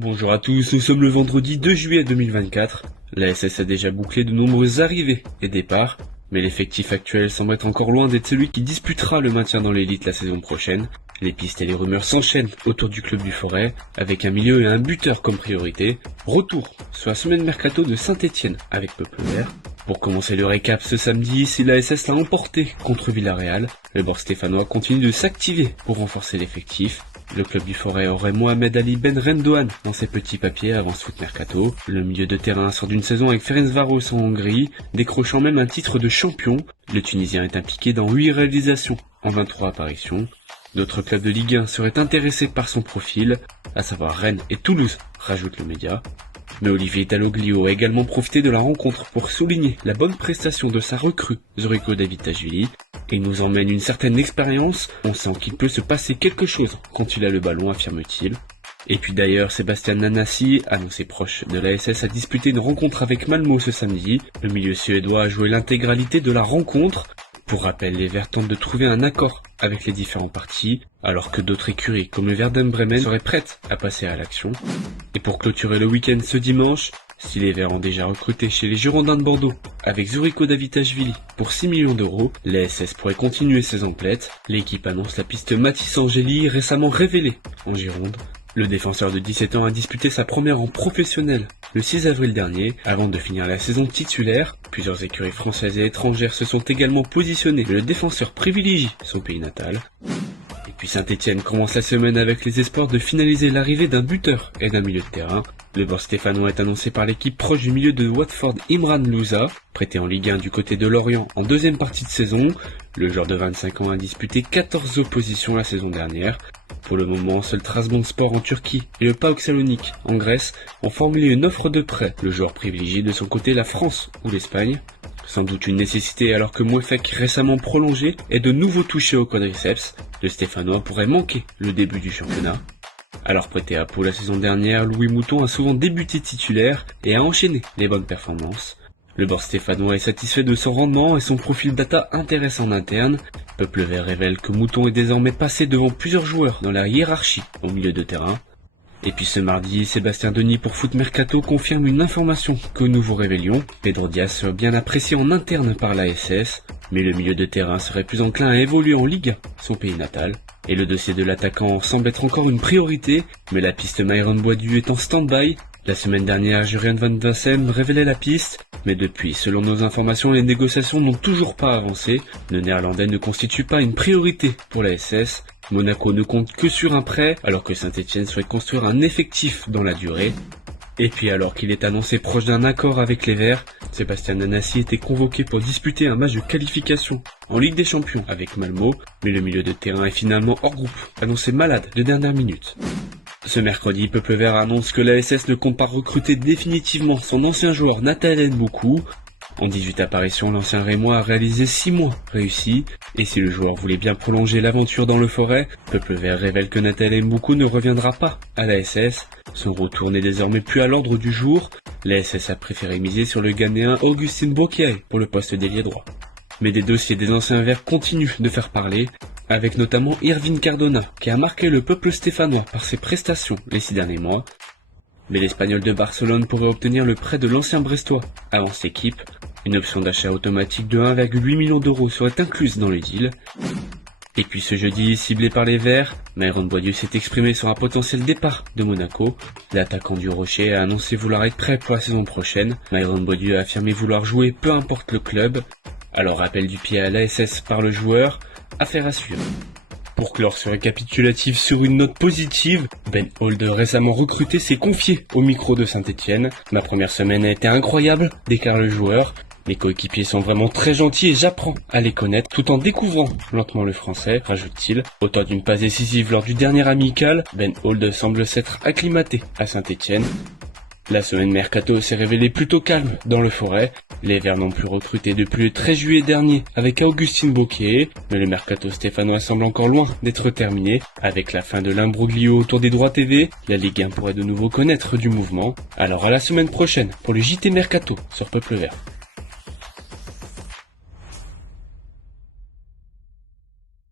Bonjour à tous, nous sommes le vendredi 2 juillet 2024. La SS a déjà bouclé de nombreuses arrivées et départs, mais l'effectif actuel semble être encore loin d'être celui qui disputera le maintien dans l'élite la saison prochaine. Les pistes et les rumeurs s'enchaînent autour du club du Forêt, avec un milieu et un buteur comme priorité. Retour sur la semaine mercato de Saint-Etienne avec Peuple Vert. Pour commencer le récap ce samedi, si la SS l'a emporté contre Villarreal, le bord stéphanois continue de s'activer pour renforcer l'effectif. Le club du Forêt aurait Mohamed Ali Ben Rendoan dans ses petits papiers avant ce foot mercato. Le milieu de terrain sort d'une saison avec Ferencváros en Hongrie, décrochant même un titre de champion. Le Tunisien est impliqué dans 8 réalisations en 23 apparitions. D'autres clubs de Ligue 1 seraient intéressés par son profil, à savoir Rennes et Toulouse, rajoute le média. Mais Olivier Dalloglio a également profité de la rencontre pour souligner la bonne prestation de sa recrue, Zuriko Davitashvili. Il nous emmène une certaine expérience, on sent qu'il peut se passer quelque chose quand il a le ballon, affirme-t-il. Et puis d'ailleurs, Sébastien Nanasi, annoncé proche de la SS, a disputé une rencontre avec Malmö ce samedi. Le milieu suédois a joué l'intégralité de la rencontre. Pour rappel, les Verts tentent de trouver un accord avec les différents partis, alors que d'autres écuries comme le Werder Bremen seraient prêtes à passer à l'action. Et pour clôturer le week-end ce dimanche, si les Verts ont déjà recruté chez les Girondins de Bordeaux avec Zuriko Davitashvili pour 6 millions d'euros, la SS pourrait continuer ses emplettes. L'équipe annonce la piste Mathis Angeli, récemment révélée en Gironde. Le défenseur de 17 ans a disputé sa première en professionnel le 6 avril dernier, avant de finir la saison titulaire. Plusieurs écuries françaises et étrangères se sont également positionnées, mais le défenseur privilégie son pays natal. Et puis Saint-Etienne commence la semaine avec les espoirs de finaliser l'arrivée d'un buteur et d'un milieu de terrain. Le bord stéphanois est annoncé par l'équipe proche du milieu de Watford Imran Louza, prêté en Ligue 1 du côté de Lorient en deuxième partie de saison. Le joueur de 25 ans a disputé 14 oppositions la saison dernière. Pour le moment, seul Trabzonspor en Turquie et le PAOK Salonique en Grèce ont formulé une offre de prêt. Le joueur privilégie de son côté la France ou l'Espagne. Sans doute une nécessité alors que Mouefek, récemment prolongé, est de nouveau touché au quadriceps. Le Stéphanois pourrait manquer le début du championnat. Alors prêté à Pau la saison dernière, Louis Mouton a souvent débuté titulaire et a enchaîné les bonnes performances. Le bord stéphanois est satisfait de son rendement et son profil data intéresse en interne. Peuple Vert révèle que Mouton est désormais passé devant plusieurs joueurs dans la hiérarchie au milieu de terrain. Et puis ce mardi, Sébastien Denis pour Foot Mercato confirme une information que nous vous révélions. Pedro Diaz serait bien apprécié en interne par la SS, mais le milieu de terrain serait plus enclin à évoluer en Ligue 1, son pays natal. Et le dossier de l'attaquant semble être encore une priorité, mais la piste Myron Boadu est en stand-by. La semaine dernière, Jurien van Wassem révélait la piste, mais depuis, selon nos informations, les négociations n'ont toujours pas avancé. Le Néerlandais ne constitue pas une priorité pour la SS. Monaco ne compte que sur un prêt, alors que Saint-Etienne souhaite construire un effectif dans la durée. Et puis alors qu'il est annoncé proche d'un accord avec les Verts, Sébastien Nanasi était convoqué pour disputer un match de qualification en Ligue des Champions avec Malmö, mais le milieu de terrain est finalement hors groupe, annoncé malade de dernière minute. Ce mercredi, Peuple Vert annonce que la SS ne compte pas recruter définitivement son ancien joueur Nathanaël Mboukou. En 18 apparitions, l'ancien Rémois a réalisé 6 mois réussis, et si le joueur voulait bien prolonger l'aventure dans le Forêt, Peuple Vert révèle que Nathanaël Mboukou ne reviendra pas à la SS. Son retour n'est désormais plus à l'ordre du jour. La SS a préféré miser sur le Ghanéen Augustin Bokiaé pour le poste d'ailier droit. Mais des dossiers des anciens Verts continuent de faire parler, avec notamment Irvine Cardona, qui a marqué le peuple stéphanois par ses prestations les 6 derniers mois. Mais l'Espagnol de Barcelone pourrait obtenir le prêt de l'ancien Brestois avant cette équipe. Une option d'achat automatique de 1,8 million d'euros serait incluse dans le deal. Et puis ce jeudi, ciblé par les Verts, Myron Boadu s'est exprimé sur un potentiel départ de Monaco. L'attaquant du Rocher a annoncé vouloir être prêt pour la saison prochaine. Myron Boadu a affirmé vouloir jouer peu importe le club. Alors rappel du pied à l'ASS par le joueur, affaire à suivre. Pour clore ce récapitulatif sur une note positive, Ben Holt, récemment recruté, s'est confié au micro de Saint-Etienne. Ma première semaine a été incroyable, déclare le joueur. Mes coéquipiers sont vraiment très gentils et j'apprends à les connaître tout en découvrant lentement le français, rajoute-t-il. Auteur d'une passe décisive lors du dernier amical, Ben Holt semble s'être acclimaté à Saint-Etienne. La semaine mercato s'est révélée plutôt calme dans le Forêt. Les Verts n'ont plus recruté depuis le 13 juillet dernier avec Augustin Bokiaé, mais le mercato stéphanois semble encore loin d'être terminé. Avec la fin de l'imbroglio autour des droits TV, la Ligue 1 pourrait de nouveau connaître du mouvement. Alors à la semaine prochaine pour le JT Mercato sur Peuple Vert.